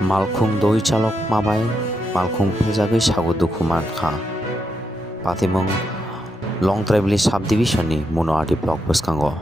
Malkhung doi chalok mabai malkhung pengjagui sago duku mankha patimung long travelli subdivision ni Munoati block bwskango.